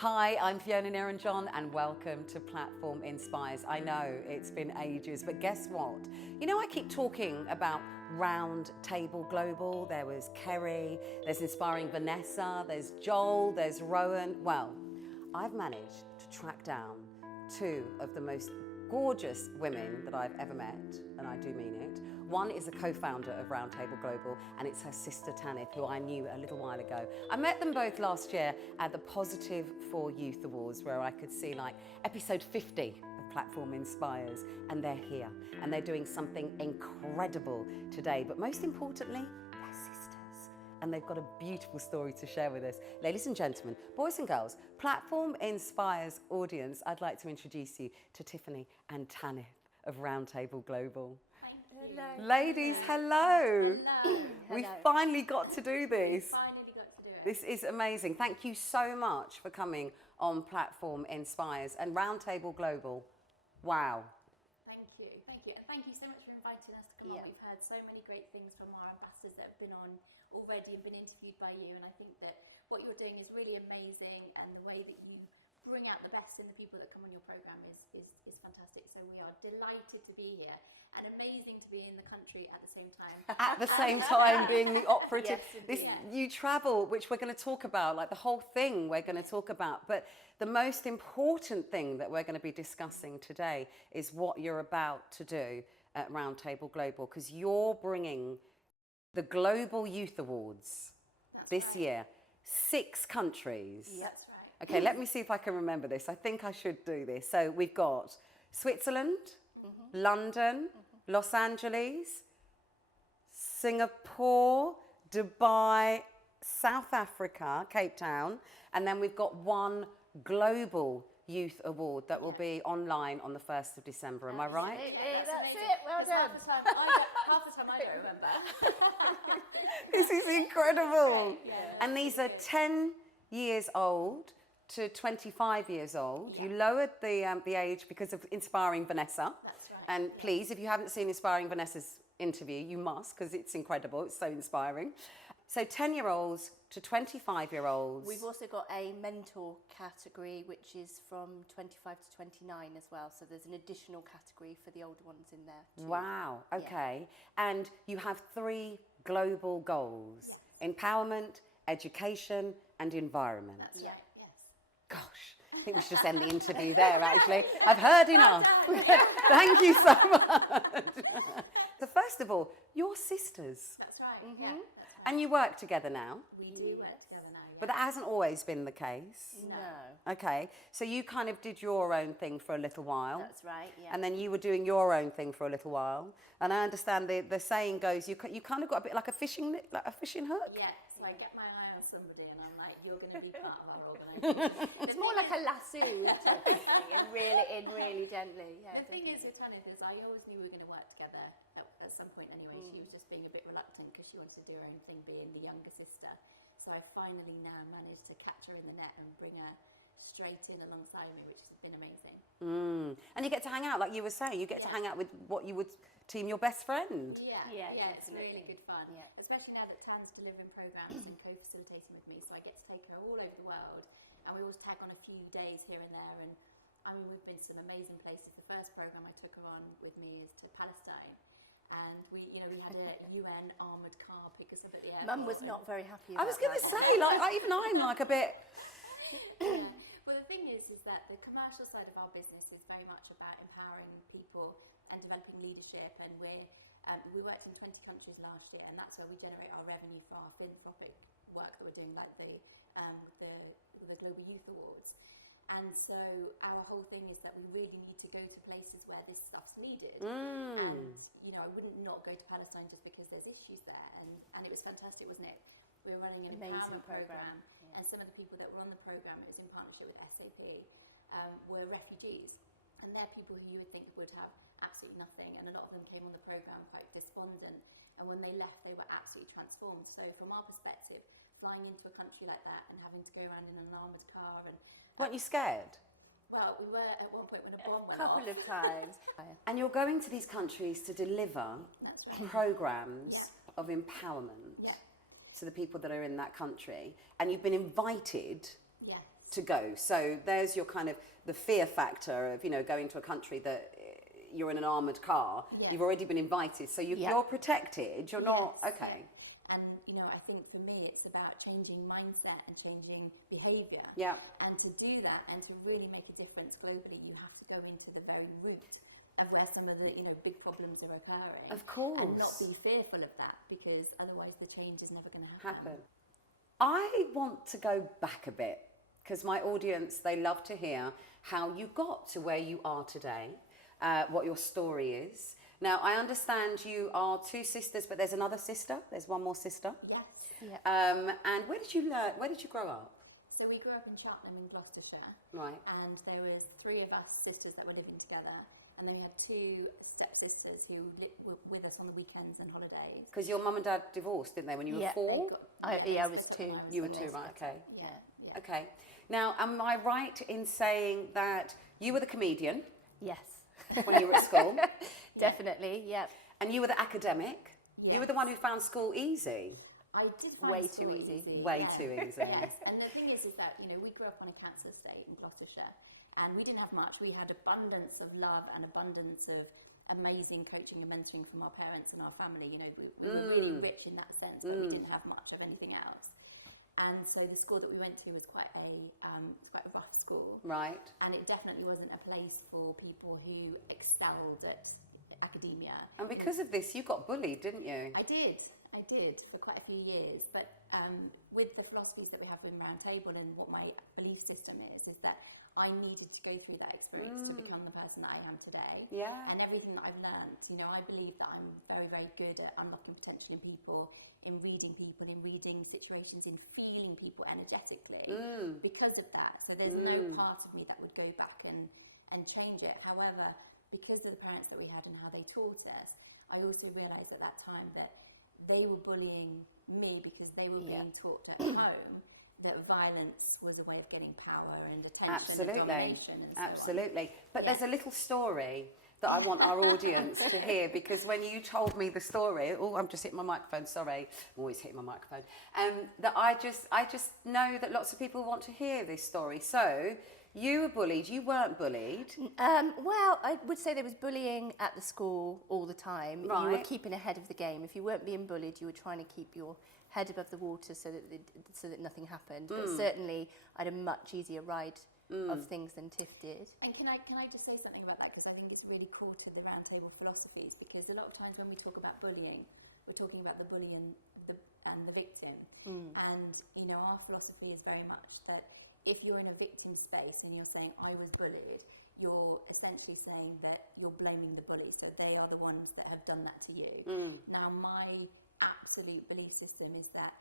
Hi, I'm Fiona Niran-John and welcome to Platform Inspires. I know it's been ages, but guess what? You know, I keep talking about Roundtable Global. There was Kerry, there's Inspiring Vanessa, there's Joel, there's Rowan. Well, I've managed to track down two of the most gorgeous women that I've ever met, and I do mean it. One is a co-founder of Roundtable Global, and it's her sister Tanith, who I knew a little while ago. I met them both last year at the Positive for Youth Awards, where I could see like episode 50 of Platform Inspires, and they're here, and they're doing something incredible today. But most importantly, they're sisters, and they've got a beautiful story to share with us. Ladies and gentlemen, boys and girls, Platform Inspires audience, I'd like to introduce you to Tiffany and Tanith of Roundtable Global. Hello. Ladies, hello. Hello. We finally got to do this. Finally got to do it. This is amazing. Thank you so much for coming on Platform Inspires and Roundtable Global. Wow. Thank you. Thank you. And thank you so much for inviting us to come on. We've heard so many great things from our ambassadors that have been on already and been interviewed by you. And I think that what you're doing is really amazing, and the way that you bring out the best in the people that come on your program is fantastic. So we are delighted to be here. And amazing to be in the country at the same time. At the same time being the operative. Yes, You travel, which we're going to talk about, like the whole thing we're going to talk about. But the most important thing that we're going to be discussing today is what you're about to do at Roundtable Global, because you're bringing the Global Youth Awards this year. 6 countries. That's right. Okay, let me see if I can remember this. I think I should do this. So we've got Switzerland, London, Los Angeles, Singapore, Dubai, South Africa, Cape Town, and then we've got one Global Youth Award that will be online on the 1st of December. Am I right? That's it. Well done. Half the time I don't remember. This is incredible. And these are 10 years old to 25 years old. You lowered the age because of Inspiring Vanessa. That's right. And please, if you haven't seen Inspiring Vanessa's interview, you must, because it's incredible. It's so inspiring. So 10-year-olds to 25-year-olds. We've also got a mentor category, which is from 25 to 29 as well. So there's an additional category for the older ones in there too. Wow, okay. And you have 3 global goals. Empowerment, education, and environment. That's right. Yes. Gosh, I think we should just end the interview there, actually. I've heard enough. Thank you so much. So first of all, you're sisters. That's right. Yeah. That's right. And you work together now. We do work together now. But that hasn't always been the case. No. Okay, so you kind of did your own thing for a little while. That's right, yeah. And then you were doing your own thing for a little while. And I understand the saying goes, you kind of got a bit like a fishing hook. Yeah, so I get my eye on somebody and I'm like, you're going to be part of our organisation. It's more like a lasso, and reel it in really gently. Yeah, the thing is with Tanith is I always knew we were going to work together at some point anyway. She was just being a bit reluctant because she wanted to do her own thing, being the younger sister. So I finally now managed to catch her in the net and bring her straight in alongside me, which has been amazing. And you get to hang out, like you were saying, you get to hang out with what you would deem your best friend. Yeah, it's definitely. really good fun. Yeah. Especially now that Tan's delivering programmes and co-facilitating with me, so I get to take her all over the world, and we always tag on a few days here and there. And I mean, we've been to some amazing places. The first programme I took her on with me is to Palestine. And we had a UN armoured car pick us up at the airport. Mum was not very happy I about was going to that. say, like, I'm like a bit... Well, the thing is that the commercial side of our business is very much about empowering people and developing leadership. And we worked in 20 countries last year, and that's where we generate our revenue for our philanthropic work that we're doing, like the Global Youth Awards. And so our whole thing is that we really need to go to places where this stuff's needed. And, I wouldn't not go to Palestine just because there's issues there. And it was fantastic, wasn't it? We were running an empowerment program. And some of the people that were on the program, it was in partnership with SAP, were refugees. And they're people who you would think would have absolutely nothing. And a lot of them came on the program quite despondent. And when they left, they were absolutely transformed. So from our perspective, flying into a country like that and having to go around in an armoured car and... Weren't you scared? Well, we were at one point when a bomb went A couple off. of times. And you're going to these countries to deliver That's right. programmes of empowerment to the people that are in that country. And you've been invited Yes. to go. So there's your kind of the fear factor of, you know, going to a country that you're in an armoured car. Yeah. You've already been invited, so you're protected. You're not, Yes. okay. And, you know, I think for me it's about changing mindset and changing behaviour. Yeah. And to do that and to really make a difference globally, you have to go into the very root of where some of the, you know, big problems are occurring. Of course. And not be fearful of that, because otherwise the change is never going to happen. I want to go back a bit, because my audience, they love to hear how you got to where you are today, what your story is. Now, I understand you are two sisters, but there's another sister. There's one more sister. Yes. Yeah. And where did you learn? Where did you grow up? So we grew up in Cheltenham in Gloucestershire. Right. And there was 3 of us sisters that were living together. And then we had 2 stepsisters who were with us on the weekends and holidays. Because your mum and dad divorced, didn't they, when you were Yeah. 4? I was 2. You were when 2, they right? split Okay. up. Yeah. Okay. Now, am I right in saying that you were the comedian Yes. when you were at school, Definitely. Yeah. and you were the academic? Yes. You were the one who found school easy. I did find Way school too easy. Way yeah. too easy. Yes, and the thing is that, you know, we grew up on a council estate in Gloucestershire, and we didn't have much. We had abundance of love and abundance of amazing coaching and mentoring from our parents and our family. You know, we were really rich in that sense, but we didn't have much of anything else. And so the school that we went to was quite a rough school, Right. and it definitely wasn't a place for people who excelled at academia. And because of this, you got bullied, didn't you? I did for quite a few years, but with the philosophies that we have in Roundtable and what my belief system is that I needed to go through that experience to become the person that I am today. Yeah. And everything that I've learned, you know, I believe that I'm very, very good at unlocking potential in people, in reading situations, in feeling people energetically because of that. So there's no part of me that would go back and change it. However, because of the parents that we had and how they taught us, I also realised at that time that they were bullying me because they were being taught at home that violence was a way of getting power and attention and domination and so on. Absolutely. But there's a little story that I want our audience to hear, because when you told me the story, I'm just hitting my microphone, sorry, I'm always hitting my microphone, that I just know that lots of people want to hear this story. So, you were bullied, you weren't bullied. Well, I would say there was bullying at the school all the time. Right. You were keeping ahead of the game. If you weren't being bullied, you were trying to keep your head above the water so that nothing happened. But certainly, I had a much easier ride of things than Tiff did. And can I just say something about that, because I think it's really core to the Roundtable philosophies, because a lot of times when we talk about bullying, we're talking about the bully and the victim. And, you know, our philosophy is very much that if you're in a victim space and you're saying, I was bullied, you're essentially saying that you're blaming the bully. So they are the ones that have done that to you. Now, my absolute belief system is that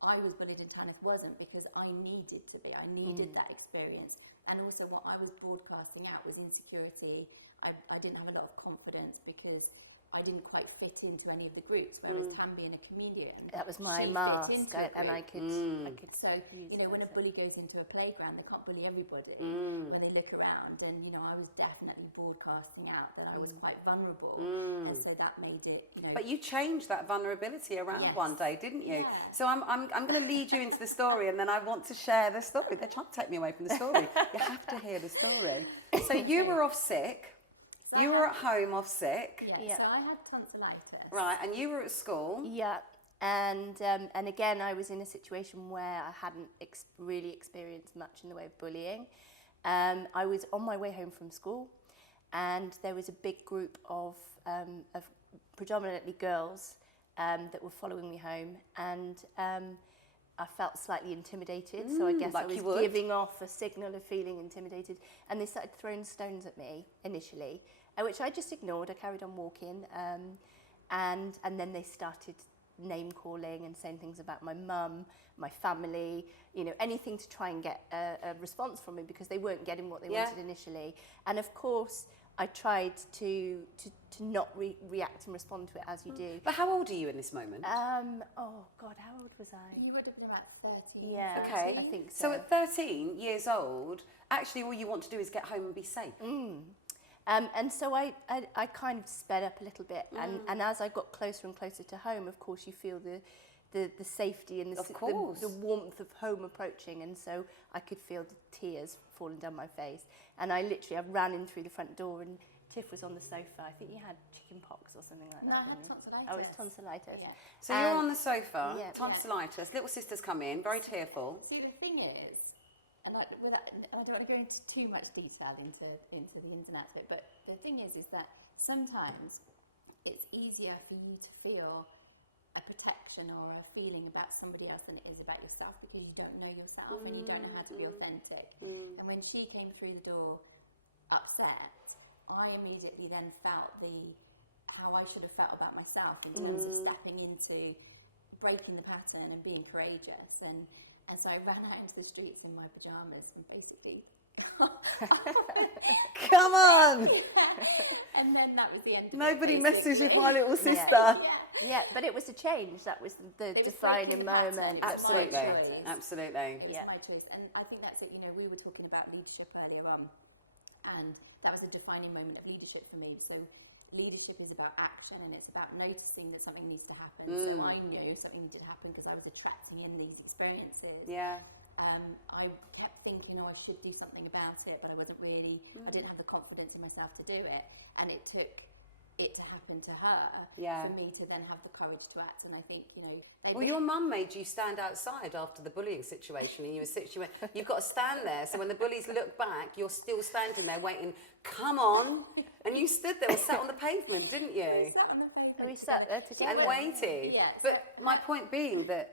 I was bullied and Tanith wasn't, because I needed to be. I needed that experience. And also what I was broadcasting out was insecurity. I didn't have a lot of confidence because I didn't quite fit into any of the groups, whereas Tam being a comedian, That was my she mask, fit into a and I group. could So, use you know, it when a as bully goes into a playground, they can't bully everybody when they look around. And, you know, I was definitely broadcasting out that I was quite vulnerable. And so that made it, you know... But you changed that vulnerability around one day, didn't you? Yeah. So I'm going to lead you into the story, and then I want to share the story. They're trying to take me away from the story. You have to hear the story. So you were off sick. So You were at home off sick. Yeah, so I had tonsillitis. Right, and you were at school. Yeah, and again, I was in a situation where I hadn't really experienced much in the way of bullying. I was on my way home from school, and there was a big group of predominantly girls that were following me home, and I felt slightly intimidated, so I guess like I was you would. giving off a signal of feeling intimidated, and they started throwing stones at me initially, which I just ignored. I carried on walking, and then they started name calling and saying things about my mum, my family, you know, anything to try and get a response from me, because they weren't getting what they wanted initially. And of course, I tried to not react and respond to it as you do. But how old are you in this moment? Oh God, how old was I? You would have been about 13. Yeah, Okay. I think So so. at 13 years old, actually all you want to do is get home and be safe. And so I kind of sped up a little bit, and as I got closer and closer to home, of course, you feel the safety and Of course. the warmth of home approaching, and so I could feel the tears falling down my face. And I ran in through the front door, and Tiff was on the sofa. I think you had chicken pox or something like No, that. I had didn't you? tonsillitis. Oh, it's tonsillitis. Yeah. So you're on the sofa, yeah. tonsillitis, little sisters come in, very tearful. See, the thing is, and I don't want to go into too much detail into the ins and outs of it, but the thing is that sometimes it's easier for you to feel a protection or a feeling about somebody else than it is about yourself, because you don't know yourself and you don't know how to be authentic. And when she came through the door upset, I immediately then felt how I should have felt about myself in terms of stepping into breaking the pattern and being courageous, and so I ran out into the streets in my pajamas and basically Come on! and then that was the end of Nobody it, messes with basically. my little sister. Yeah, but it was a change. That was the It was defining breaking the pattern. moment. It was my Absolutely, choice. absolutely. It was Yeah. my choice, and I think that's it. You know, we were talking about leadership earlier on, and that was a defining moment of leadership for me. So leadership is about action, and it's about noticing that something needs to happen. So I knew something needed to happen because I was attracting in these experiences. Yeah. I kept thinking, I should do something about it, but I wasn't really, I didn't have the confidence in myself to do it. And it took it to happen to her for me to then have the courage to act. And I think, Well, your mum made you stand outside after the bullying situation, and you've got to stand there. So when the bullies look back, you're still standing there waiting. Come on, and you stood there or sat on the pavement, didn't you? I sat on the pavement. We sat there together. And waited. Yeah, But my point being that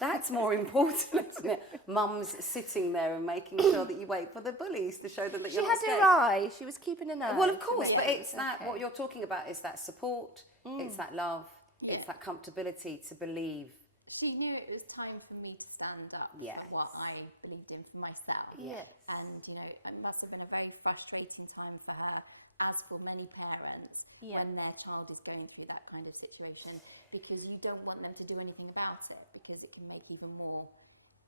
that's more important, isn't it? Mum's sitting there and making sure that you wait for the bullies to show them that She you're had not scared. her eye. She was keeping an eye. Well, of to course, make but sure it's that okay. what you're talking about is that support, it's that love, it's that comfortability to believe. She knew it was time for me to stand up Yes. for what I believed in for myself. Yes. And, it must have been a very frustrating time for her, as for many parents, Yeah. when their child is going through that kind of situation, because you don't want them to do anything about it, because it can make even more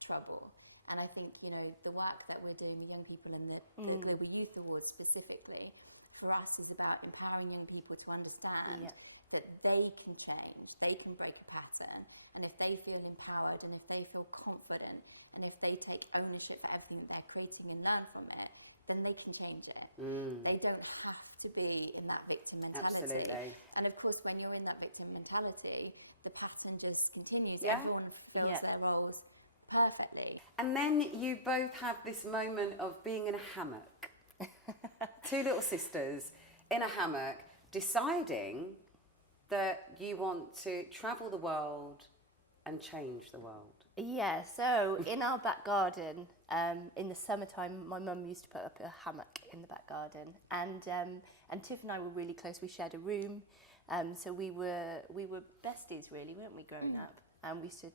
trouble. And I think, the work that we're doing with young people and the Global Youth Awards specifically, for us is about empowering young people to understand that they can change, they can break a pattern, and if they feel empowered and if they feel confident and if they take ownership for everything that they're creating and learn from it, then they can change it. They don't have to be in that victim mentality. Absolutely. And of course, when you're in that victim mentality, the pattern just continues. Yeah. Everyone fills their roles perfectly. And then you both have this moment of being in a hammock. Two little sisters in a hammock deciding that you want to travel the world and change the world. Yeah, so in our back garden, in the summertime, my mum used to put up a hammock in the back garden, and Tiff and I were really close. We shared a room, so we were besties, really, weren't we, growing up? And we used to,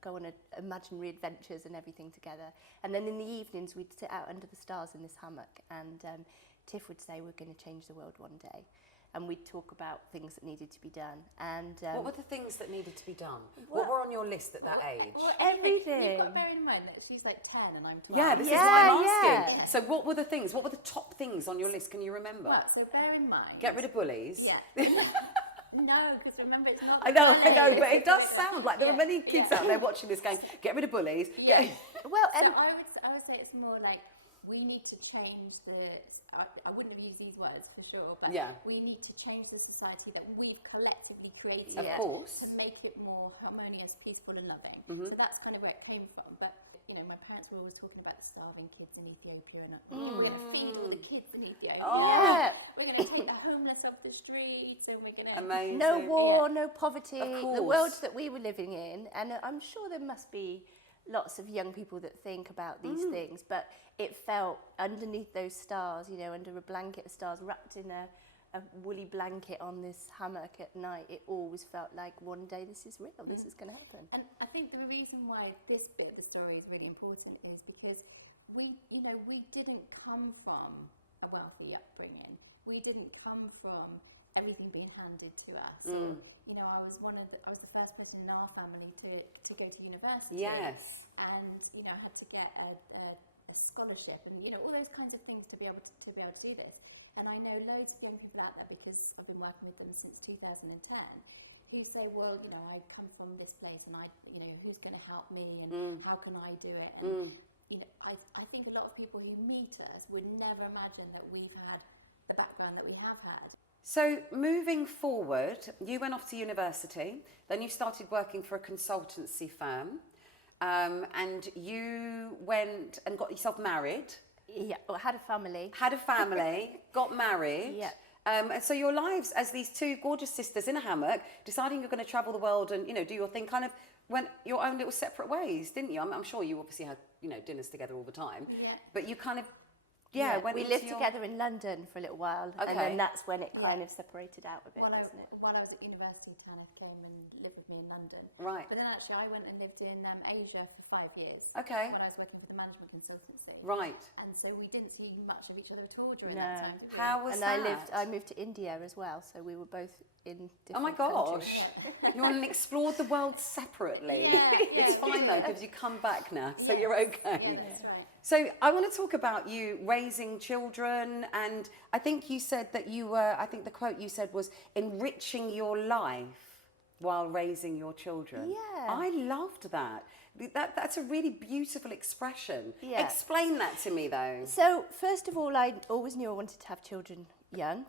go on imaginary adventures and everything together. And then in the evenings, we'd sit out under the stars in this hammock, and Tiff would say, "We're going to change the world one day." And we'd talk about things that needed to be done. And what were the things that needed to be done? What were on your list at that age? Well, everything. You've got to bear in mind that she's like 10 and I'm 12. Yeah, this is Yeah, what I'm asking. yeah. So what were the things? What were the top things on your list? Can you remember? Well, so bear in mind. Get rid of bullies. Yeah. No, because remember, it's not. I know, bullying. but it does sound like there are many kids out there watching this going, get rid of bullies. Yeah. well, So and I would say it's more like we need to change I wouldn't have used these words for sure, but we need to change the society that we've collectively created Of course. to make it more harmonious, peaceful and loving. So that's kind of where it came from. But, my parents were always talking about the starving kids in Ethiopia and we're going to feed all the kids in Ethiopia. yeah, We're going to take the homeless off the streets and we're going to... Amazing. no war, no poverty, Of the world course. that we were living in. And I'm sure there must be lots of young people that think about these things, but it felt underneath those stars, under a blanket of stars, wrapped in a woolly blanket on this hammock at night, it always felt like one day this is real, this is going to happen. And I think the reason why this bit of the story is really important is because we didn't come from a wealthy upbringing. We didn't come from everything being handed to us. Or, I was the first person in our family to go to university. Yes. And I had to get a scholarship and all those kinds of things to be able to do this. And I know loads of young people out there, because I've been working with them since 2010, who say, well, you know, I come from this place and who's going to help me and how can I do it? And, you know, I think a lot of people who meet us would never imagine that we've had the background that we have had. So moving forward, you went off to university, then you started working for a consultancy firm, and you went and got yourself married. Yeah, well, had a family. Got married. Yeah. And so your lives as these two gorgeous sisters in a hammock, deciding you're going to travel the world and, you know, do your thing, kind of went your own little separate ways, didn't you? I'm sure you obviously had, you know, dinners together all the time. Yeah. But you kind of, we lived together in London for a little while, and then that's when it kind of separated out a bit, wasn't it? While I was at university, Tanith came and lived with me in London. Right. But then actually I went and lived in Asia for 5 years. Okay. When I was working for the management consultancy. Right. And so we didn't see much of each other at all during that time, did we? How was that? I moved to India as well, so we were both in different Oh my gosh. countries. You went and explored the world separately. It's fine though, because you come back now, so you're okay. Yeah, that's right. So I want to talk about you raising children, and I think you said that you were, I think the quote you said was enriching your life while raising your children. Yeah. I loved that. That's a really beautiful expression. Yeah. Explain that to me though. So first of all, I always knew I wanted to have children young.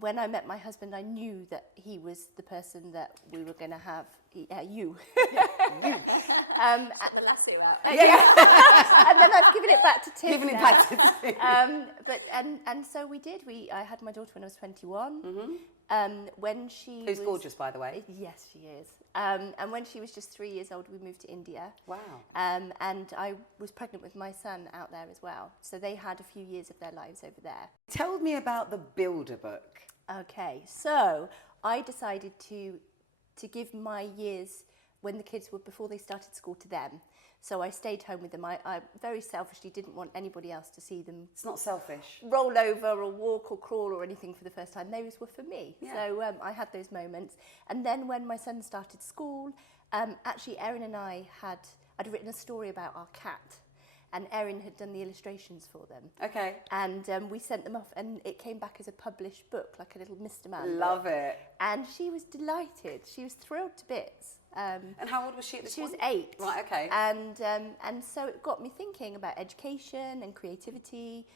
When I met my husband, I knew that he was the person that we were going to have. You. You. The lasso out. And then I've given it back to Tiff. Giving it back to Tiff. And so we did. I had my daughter when I was 21. When she Who's gorgeous, by the way. Yes, she is. And when she was just 3 years old, we moved to India. Wow. And I was pregnant with my son out there as well. So they had a few years of their lives over there. Tell me about the Builder book. Okay, so I decided to give my years when the kids were, before they started school, to them. So I stayed home with them. I very selfishly didn't want anybody else to see them. It's not selfish. Roll over or walk or crawl or anything for the first time. Those were for me. Yeah. So I had those moments. And then when my son started school, actually Erin and I'd written a story about our cat. And Erin had done the illustrations for them. Okay. And we sent them off, and it came back as a published book, like a little Mr. Man Love book. it. And she was delighted. She was thrilled to bits. And how old was she at this She point? was 8. Right, okay. And so it got me thinking about education and creativity.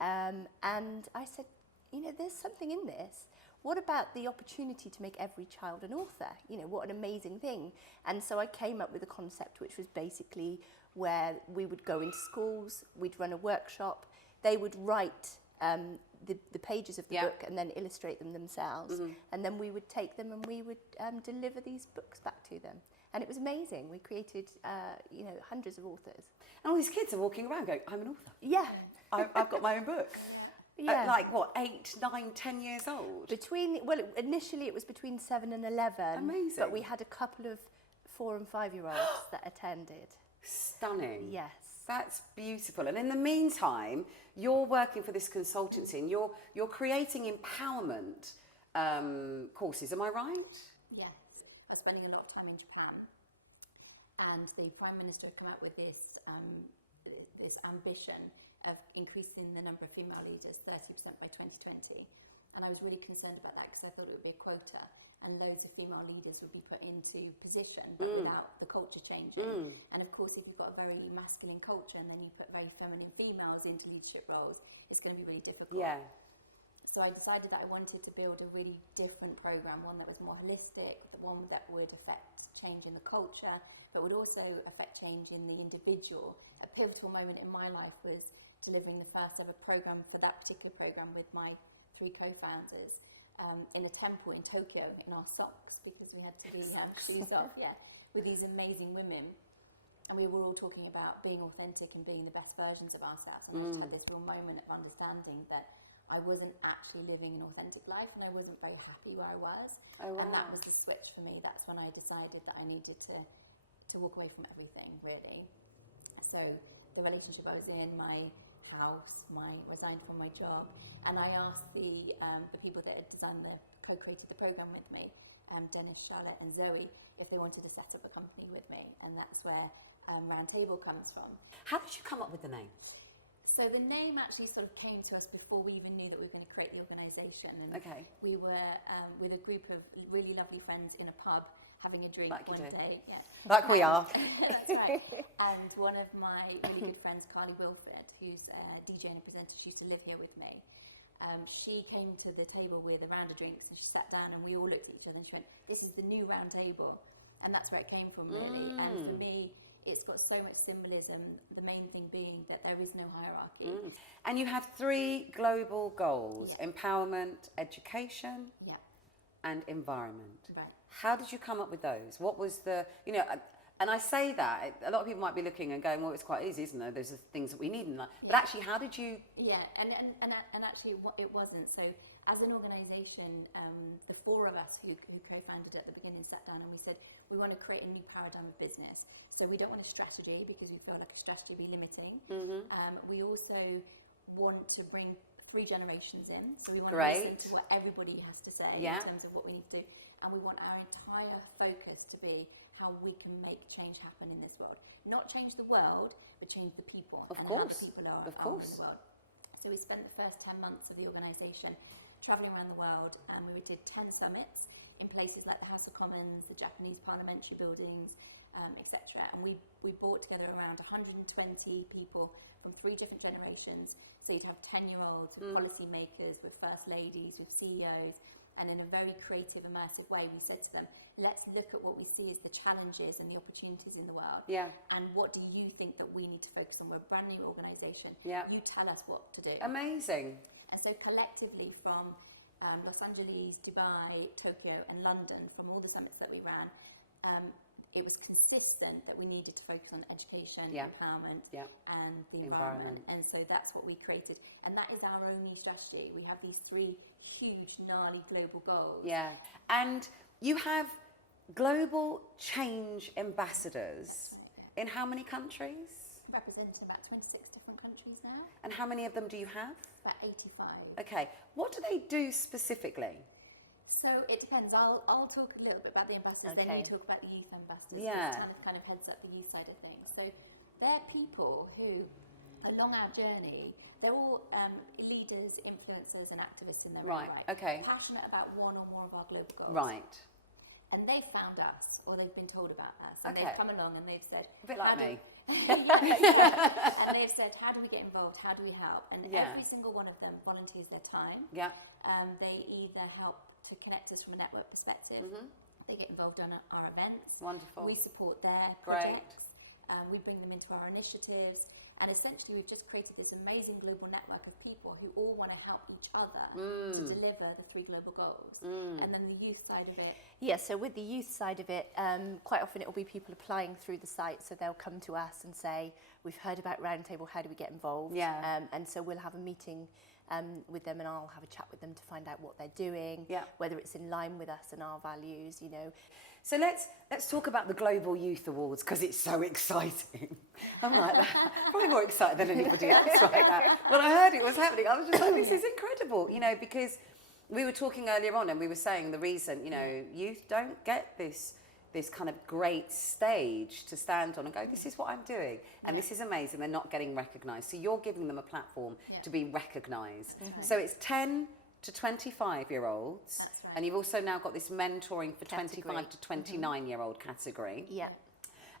And I said, you know, there's something in this. What about the opportunity to make every child an author? You know, what an amazing thing. And so I came up with a concept which was basically where we would go into schools, we'd run a workshop, they would write the pages of the book and then illustrate them themselves. And then we would take them and we would deliver these books back to them. And it was amazing. We created, hundreds of authors. And all these kids are walking around going, I'm an author. Yeah. I've got my own book. Yeah. At like, what, 8, 9, 10 years old? Initially it was between 7 and 11. Amazing. But we had a couple of 4 and 5-year-olds that attended. Stunning. Yes. That's beautiful. And in the meantime, you're working for this consultancy and you're creating empowerment courses. Am I right? Yes. I was spending a lot of time in Japan, and the Prime Minister had come out with this ambition of increasing the number of female leaders 30% by 2020. And I was really concerned about that because I thought it would be a quota and loads of female leaders would be put into position but without the culture changing. And of course, if you've got a very masculine culture and then you put very feminine females into leadership roles, it's going to be really difficult. Yeah. So I decided that I wanted to build a really different program, one that was more holistic, the one that would affect change in the culture, but would also affect change in the individual. A pivotal moment in my life was delivering the first ever program for that particular program with my 3 co-founders. In a temple in Tokyo in our socks, because we had to do shoes off, with these amazing women. And we were all talking about being authentic and being the best versions of ourselves. And I just had this real moment of understanding that I wasn't actually living an authentic life and I wasn't very happy where I was. Oh, wow. And that was the switch for me. That's when I decided that I needed to walk away from everything, really. So the relationship I was in, my house, resigned from my job, and I asked the people that had co-created the program with me, Dennis, Charlotte and Zoe, if they wanted to set up a company with me, and that's where Roundtable comes from. How did you come up with the name? So the name actually sort of came to us before we even knew that we were going to create the organisation. And Okay. we were with a group of really lovely friends in a pub having a drink Like you one do. day. Yeah. Like we are. That's right. And one of my really good friends, Carly Wilford, who's a DJ and a presenter, she used to live here with me. She came to the table with a round of drinks and she sat down and we all looked at each other and she went, "This is the new round table." And that's where it came from, really. And for me, it's got so much symbolism, the main thing being that there is no hierarchy. And you have 3 global goals: Yeah. empowerment, education, Yeah, and environment. right. How did you come up with those? What was the, and I say that, a lot of people might be looking and going, well, it's quite easy, isn't there? Those are things that we need in life. But actually, how did you? Yeah, and actually it wasn't. So as an organisation, the 4 of us who co-founded at the beginning sat down and we said, we want to create a new paradigm of business. So we don't want a strategy because we feel like a strategy would be limiting. We also want to bring 3 generations in. So we want to listen to what everybody has to say in terms of what we need to do. And we want our entire focus to be how we can make change happen in this world. Not change the world, but change the people. Of and course. how the people are Of in course. the world. So we spent the first 10 months of the organisation travelling around the world, and we did 10 summits in places like the House of Commons, the Japanese parliamentary buildings, etc. And we brought together around 120 people from 3 different generations. So you'd have 10-year-olds with policymakers, with first ladies, with CEOs, and in a very creative, immersive way, we said to them, let's look at what we see as the challenges and the opportunities in the world. Yeah. And what do you think that we need to focus on? We're a brand new organisation. Yeah. You tell us what to do. Amazing. And so collectively from Los Angeles, Dubai, Tokyo and London, from all the summits that we ran, it was consistent that we needed to focus on education, empowerment and the environment. And so that's what we created. And that is our only strategy. We have these 3 huge, gnarly global goals. Yeah. And you have global change ambassadors in how many countries? Representing about 26 different countries now. And how many of them do you have? About 85. Okay. What do they do specifically? So it depends. I'll talk a little bit about the ambassadors, then you talk about the youth ambassadors. Yeah. Tanith kind of heads up the youth side of things. So they're people who, along our journey, they're all leaders, influencers and activists in their own right. Okay. Passionate about one or more of our global goals. Right. And they've found us, or they've been told about us. And they've come along and they've said... A bit like me. And they've said, how do we get involved? How do we help? And every single one of them volunteers their time. Yeah. They either help to connect us from a network perspective. They get involved on our events. Wonderful. We support their projects. We bring them into our initiatives. And essentially, we've just created this amazing global network of people who all want to help each other to deliver the 3 global goals. And then the youth side of it. Yeah, so with the youth side of it, quite often it will be people applying through the site. So they'll come to us and say, we've heard about Roundtable, how do we get involved? Yeah. And so we'll have a meeting with them and I'll have a chat with them to find out what they're doing, whether it's in line with us and our values, So let's talk about the Global Youth Awards because it's so exciting. I'm like that. Probably more excited than anybody else right now. When I heard it was happening, I was just like, this is incredible, because we were talking earlier on and we were saying the reason, youth don't get this kind of great stage to stand on and go, this is what I'm doing and this is amazing. They're not getting recognised. So you're giving them a platform to be recognised. So it's 10 to 25-year-olds. That's right. And you've also now got this mentoring for Category. 25 to 29-year-old category. Yeah.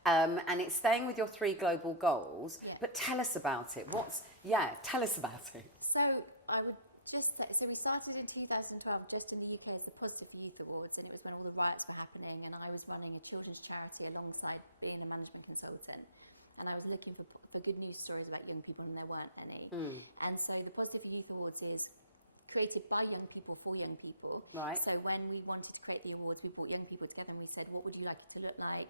And it's staying with your 3 global goals. Yeah. But tell us about it. Tell us about it. So I would just say, so we started in 2012 just in the UK as the Positive Youth Awards, and it was when all the riots were happening and I was running a children's charity alongside being a management consultant. And I was looking for good news stories about young people and there weren't any. And so the Positive Youth Awards is created by young people for young people. Right. So when we wanted to create the awards, we brought young people together and we said, what would you like it to look like?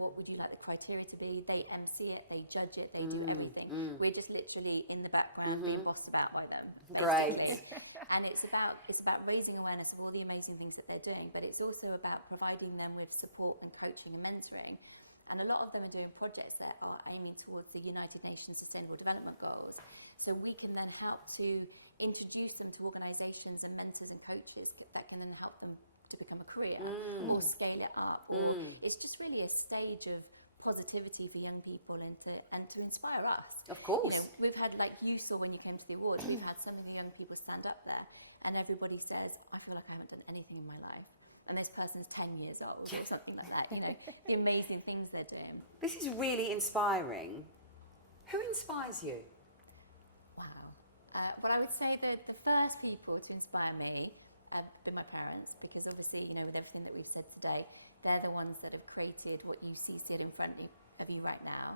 What would you like the criteria to be? They MC it, they judge it, they do everything. We're just literally in the background being bossed about by them. Great. And it's about raising awareness of all the amazing things that they're doing, but it's also about providing them with support and coaching and mentoring. And a lot of them are doing projects that are aiming towards the United Nations Sustainable Development Goals. So we can then help to introduce them to organisations and mentors and coaches that can then help them to become a career or scale it up. Or it's just really a stage of positivity for young people and to inspire us. Of course. You know, we've had, like you saw when you came to the awards, we've had so many young people stand up there and everybody says, I feel like I haven't done anything in my life. And this person's 10 years old or something like that. You know, the amazing things they're doing. This is really inspiring. Who inspires you? Wow. Well, I would say that the first people to inspire me have been my parents, because obviously, you know, with everything that we've said today, they're the ones that have created what you see sit in front of you right now.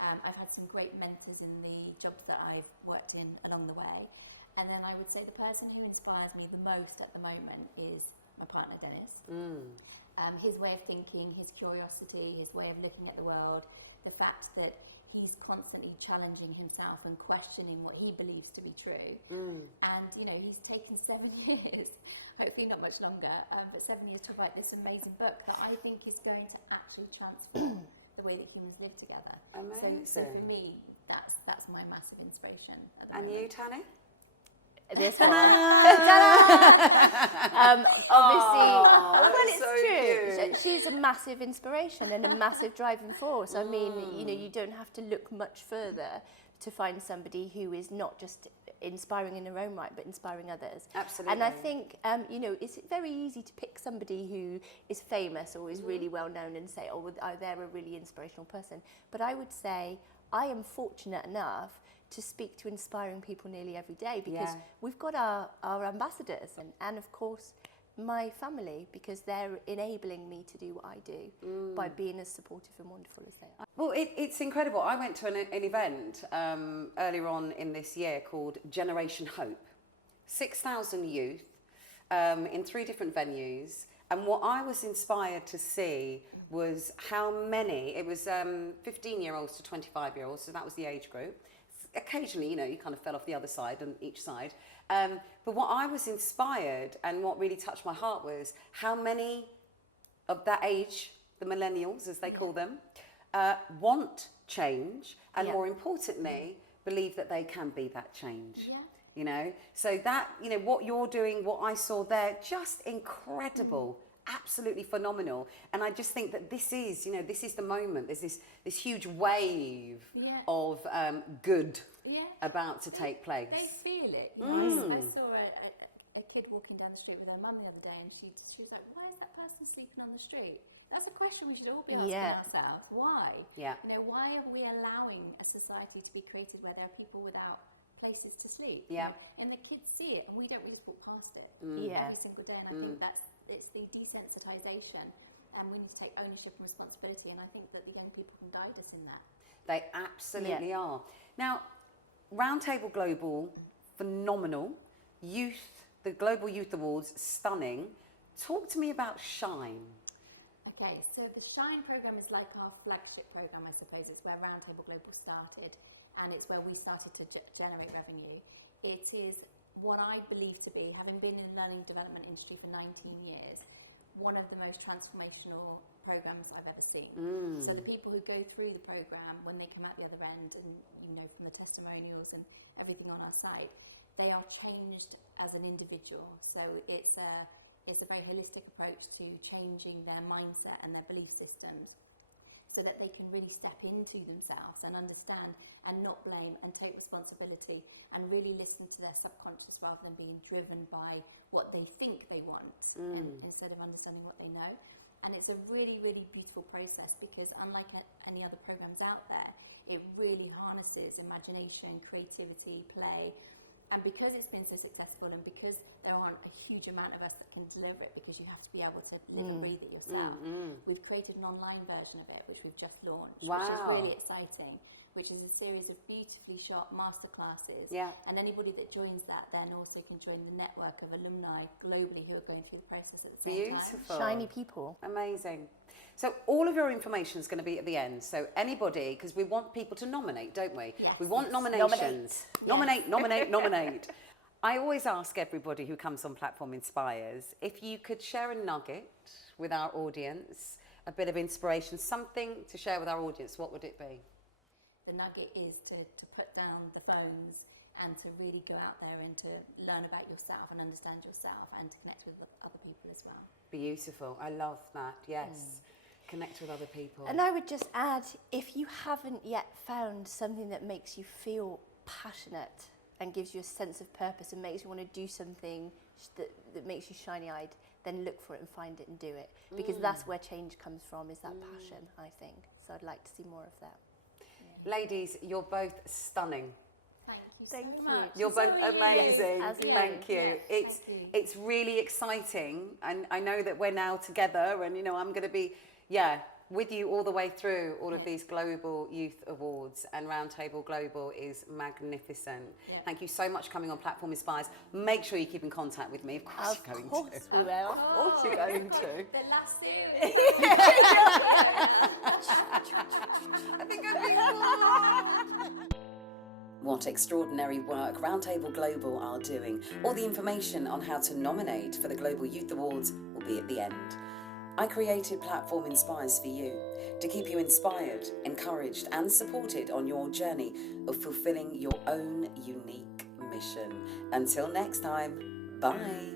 I've had some great mentors in the jobs that I've worked in along the way. And then I would say the person who inspires me the most at the moment is my partner, Dennis. His way of thinking, his curiosity, his way of looking at the world, the fact that he's constantly challenging himself and questioning what he believes to be true. And, you know, he's taken 7 years, hopefully not much longer, but 7 years to write this amazing book that I think is going to actually transform the way that humans live together. Amazing. So for me, that's my massive inspiration. And you, Tanith? This one. Obviously, well, it's so true. cute. She's a massive inspiration and a massive driving force. I mean, you know, you don't have to look much further to find somebody who is not just inspiring in her own right, but inspiring others. Absolutely. And I think, you know, it's very easy to pick somebody who is famous or is really well known and say, oh, they're a really inspirational person. But I would say I am fortunate enough to speak to inspiring people nearly every day, because we've got our ambassadors and of course my family, because they're enabling me to do what I do by being as supportive and wonderful as they are. Well, it's incredible. I went to an event earlier on in this year called Generation Hope. 6,000 youth in 3 different venues. And what I was inspired to see was how many, it was 15-year-olds to 25-year-olds, so that was the age group. Occasionally, you know, you kind of fell off the other side on each side. But what I was inspired and what really touched my heart was how many of that age, the millennials as they call them, want change and more importantly, believe that they can be that change. Yeah. You know, so that, you know, what you're doing, what I saw there, just incredible. Absolutely phenomenal. And I just think that this is, you know, this is the moment. There's this huge wave of good about to take place. They feel it. You know, I saw a kid walking down the street with her mum the other day, and she was like, why is that person sleeping on the street? That's a question we should all be asking ourselves. Why? Yeah. You know, why are we allowing a society to be created where there are people without places to sleep? Yeah. And the kids see it, and we don't, we just walk past it every single day. And I think it's the desensitization, and we need to take ownership and responsibility, and I think that the young people can guide us in that. They absolutely are. Now, Roundtable Global, phenomenal. Youth, the Global Youth Awards, stunning. Talk to me about Shine. Okay, so the Shine programme is like our flagship programme, I suppose. It's where Roundtable Global started, and it's where we started to generate revenue. It is what I believe to be, having been in the learning and development industry for 19 years, one of the most transformational programs I've ever seen. So the people who go through the program, when they come out the other end, and you know from the testimonials and everything on our site, they are changed as an individual. So it's a very holistic approach to changing their mindset and their belief systems, so that they can really step into themselves and understand and not blame and take responsibility and really listen to their subconscious rather than being driven by what they think they want instead of understanding what they know. And it's a really, really beautiful process, because unlike any other programs out there, it really harnesses imagination, creativity, play. And because it's been so successful, and because there aren't a huge amount of us that can deliver it, because you have to be able to live and breathe it yourself, we've created an online version of it, which we've just launched, which is really exciting, which is a series of beautifully shot masterclasses. Yeah. And anybody that joins that then also can join the network of alumni globally who are going through the process at the same time. Beautiful. Shiny people. Amazing. So all of your information is going to be at the end. So anybody, because we want people to nominate, don't we? Yes. We want nominations. Nominate. I always ask everybody who comes on Platform Inspires if you could share a nugget with our audience, a bit of inspiration, something to share with our audience, what would it be? The nugget is to put down the phones and to really go out there and to learn about yourself and understand yourself and to connect with other people as well. Beautiful. I love that. Yes. Connect with other people. And I would just add, if you haven't yet found something that makes you feel passionate and gives you a sense of purpose and makes you want to do something that makes you shiny-eyed, then look for it and find it and do it. Because that's where change comes from, is that passion, I think. So I'd like to see more of that. Ladies, you're both stunning. Thank you so much. You're both amazing. Yes, as Thank you. Yes, It's really exciting, and I know that we're now together, and I'm going to be with you all the way through all of these Global Youth Awards, and Roundtable Global is magnificent. Yeah. Thank you so much for coming on Platform Inspires. Make sure you keep in contact with me. Of course you're going to. We will. Of course you're going to. The last series. I think I'd be What extraordinary work Roundtable Global are doing. All the information on how to nominate for the Global Youth Awards will be at the end. I created Platform Inspires for you, to keep you inspired, encouraged and supported on your journey of fulfilling your own unique mission. Until next time, bye.